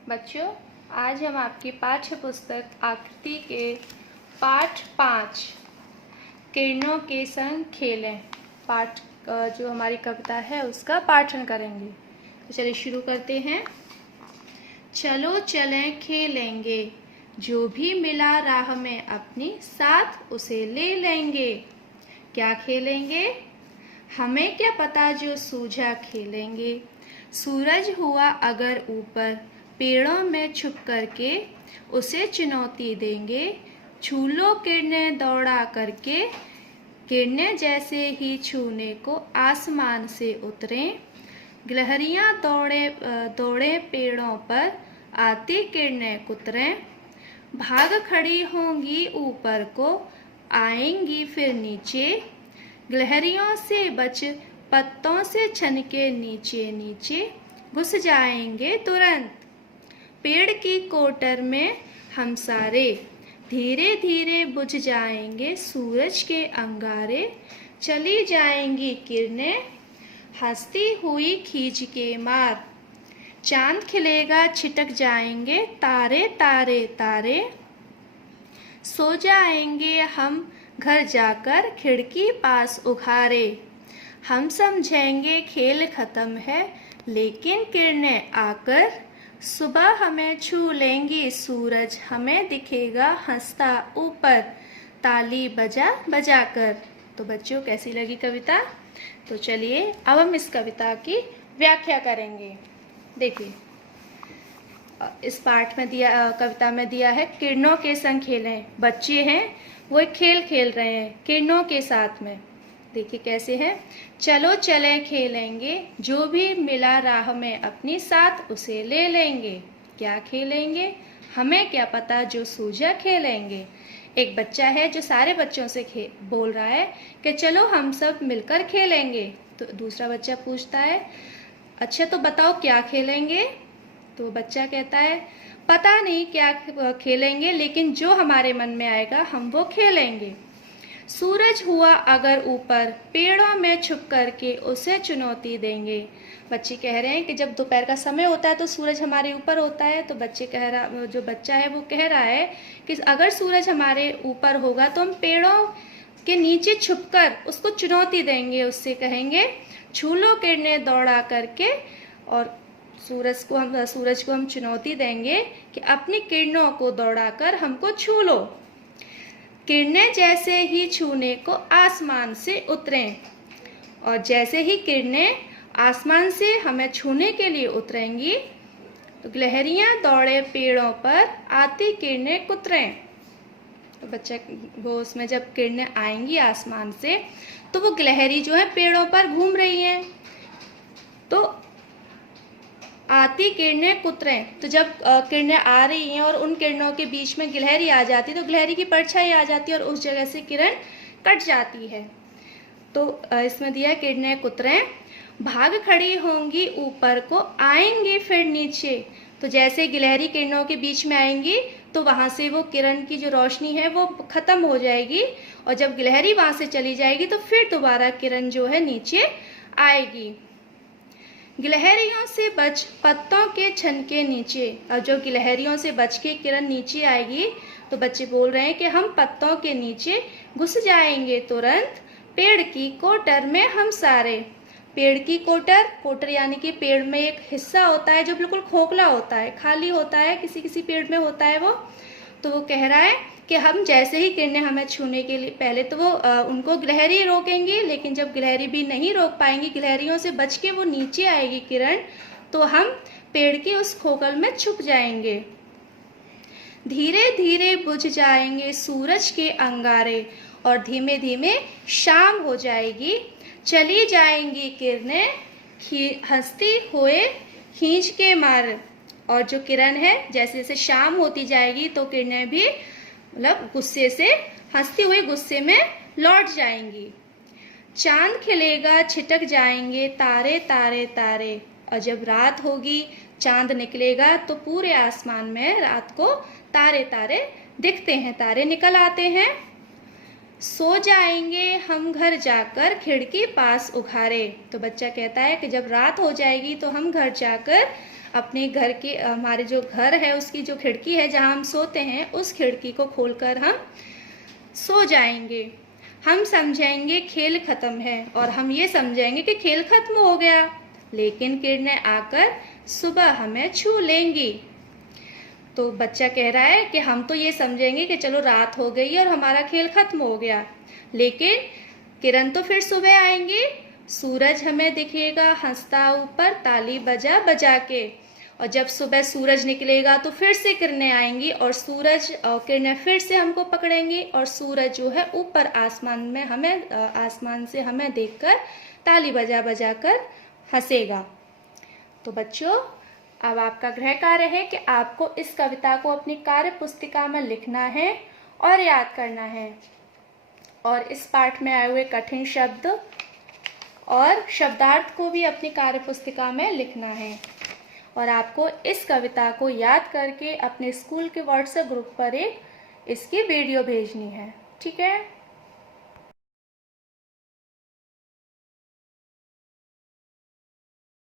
बच्चों, आज हम आपकी पाठ्य पुस्तक आकृति के पाठ 5 किरणों के संग खेलें पाठ जो हमारी कविता है उसका पाठन करेंगे। तो चलिए शुरू करते हैं। चलो चलें खेलेंगे, जो भी मिला राह में अपनी साथ उसे ले लेंगे। क्या खेलेंगे? हमें क्या पता जो सूझा खेलेंगे। सूरज हुआ अगर ऊपर पेड़ों में छुप करके उसे चुनौती देंगे। छू लो किरणें दौड़ा करके, किरणें जैसे ही छूने को आसमान से उतरें। गिलहरियाँ दौड़े पेड़ों पर आती किरणें कुतरें। भाग खड़ी होंगी ऊपर को आएंगी फिर नीचे। गिलहरियों से बच पत्तों से छनके नीचे नीचे घुस जाएंगे तुरंत पेड़ की कोटर में हम सारे। धीरे धीरे बुझ जाएंगे सूरज के अंगारे। चली जाएंगी किरणें हंसती हुई खींच के मार। चांद खिलेगा छिटक जाएंगे तारे तारे तारे। सो जाएंगे हम घर जाकर खिड़की पास उघारे। हम समझेंगे खेल खत्म है लेकिन किरणें आकर सुबह हमें छू लेंगी। सूरज हमें दिखेगा हंसता ऊपर ताली बजा बजा कर। तो बच्चों, कैसी लगी कविता? तो चलिए अब हम इस कविता की व्याख्या करेंगे। देखिए, इस पाठ में कविता में दिया है किरणों के संग खेलें। बच्चे हैं, वो एक खेल खेल रहे हैं किरणों के साथ में। देखिए कैसे है। चलो चलें खेलेंगे, जो भी मिला राह में अपनी साथ उसे ले लेंगे। क्या खेलेंगे? हमें क्या पता जो सूझा खेलेंगे। एक बच्चा है जो सारे बच्चों से बोल रहा है कि चलो हम सब मिलकर खेलेंगे। तो दूसरा बच्चा पूछता है, अच्छा तो बताओ क्या खेलेंगे। तो बच्चा कहता है, पता नहीं क्या खेलेंगे, लेकिन जो हमारे मन में आएगा हम वो खेलेंगे। सूरज हुआ अगर ऊपर पेड़ों में छुप करके उसे चुनौती देंगे। बच्चे कह रहे हैं कि जब दोपहर का समय होता है तो सूरज हमारे ऊपर होता है। तो जो बच्चा है वो कह रहा है कि अगर सूरज हमारे ऊपर होगा तो हम पेड़ों के नीचे छुपकर उसको चुनौती देंगे। उससे कहेंगे छू लो किरणें दौड़ा करके, और सूरज को हम चुनौती देंगे कि अपनी किरणों को दौड़ाकर हमको छू लो। किरणें जैसे ही छूने को आसमान से उतरें, और जैसे ही किरणें आसमान से हमें छूने के लिए उतरेंगी तो गिलहरियां दौड़े पेड़ों पर आती किरणें कुतरें। तो बच्चा वो उसमें जब किरणें आएंगी आसमान से तो वो गिलहरी जो है पेड़ों पर घूम रही हैं, तो आती किरणें कुतरें। तो जब किरणें आ रही हैं और उन किरणों के बीच में गिलहरी आ जाती है तो गिलहरी की परछाई आ जाती है और उस जगह से किरण कट जाती है। तो इसमें दिया किरणें कुतरें भाग खड़ी होंगी ऊपर को आएंगी फिर नीचे। तो जैसे गिलहरी किरणों के बीच में आएंगी तो वहां से वो किरण की जो रोशनी है वो खत्म हो जाएगी, और जब गिलहरी वहां से चली जाएगी तो फिर दोबारा किरण जो है नीचे आएगी। गिलहरियों से बच पत्तों के छनके नीचे। और जो गिलहरियों से बच के किरण नीचे आएगी तो बच्चे बोल रहे हैं कि हम पत्तों के नीचे घुस जाएंगे तुरंत पेड़ की कोटर में हम सारे। पेड़ की कोटर यानी कि पेड़ में एक हिस्सा होता है जो बिल्कुल खोखला होता है, खाली होता है, किसी किसी पेड़ में होता है वो। तो वो कह रहा है कि हम जैसे ही किरणें हमें छूने के लिए पहले तो वो उनको गिलहरी रोकेंगी, लेकिन जब गिलहरी भी नहीं रोक पाएंगी, गिलहरियों से बच के वो नीचे आएगी किरण, तो हम पेड़ के उस खोखल में छुप जाएंगे। धीरे धीरे बुझ जाएंगे सूरज के अंगारे, और धीमे धीमे शाम हो जाएगी। चली जाएंगी किरणें हंसती हुए खींच के मार। और जो किरण है जैसे जैसे शाम होती जाएगी तो किरणें भी मतलब गुस्से से हंसती हुई गुस्से में लौट जाएंगी। चांद खिलेगा छिटक जाएंगे तारे तारे तारे। और जब रात होगी चांद निकलेगा तो पूरे आसमान में रात को तारे तारे दिखते हैं, तारे निकल आते हैं। सो जाएंगे हम घर जाकर खिड़की पास उघारे। तो बच्चा कहता है कि जब रात हो जाएगी तो हम घर जाकर अपने घर के, हमारे जो घर है उसकी जो खिड़की है जहाँ हम सोते हैं उस खिड़की को खोलकर हम सो जाएंगे। हम समझेंगे खेल खत्म है और हम ये समझेंगे कि खेल खत्म हो गया, लेकिन किरणें आकर सुबह हमें छू लेंगी। तो बच्चा कह रहा है कि हम तो ये समझेंगे कि चलो रात हो गई और हमारा खेल खत्म हो गया, लेकिन किरण तो फिर सुबह आएंगे। सूरज हमें दिखेगा हंसता ऊपर ताली बजा बजा के, और जब सुबह सूरज निकलेगा तो फिर से किरणें आएंगी और सूरज और किरणें फिर से हमको पकड़ेंगी और सूरज जो है ऊपर आसमान में हमें, आसमान से हमें देखकर ताली बजा बजा कर हंसेगा। तो बच्चों, अब आपका गृह कार्य है कि आपको इस कविता को अपनी कार्य पुस्तिका में लिखना है और याद करना है, और इस पाठ में आए हुए कठिन शब्द और शब्दार्थ को भी अपनी कार्य पुस्तिका में लिखना है। और आपको इस कविता को याद करके अपने स्कूल के व्हाट्सएप ग्रुप पर इसकी वीडियो भेजनी है। ठीक है।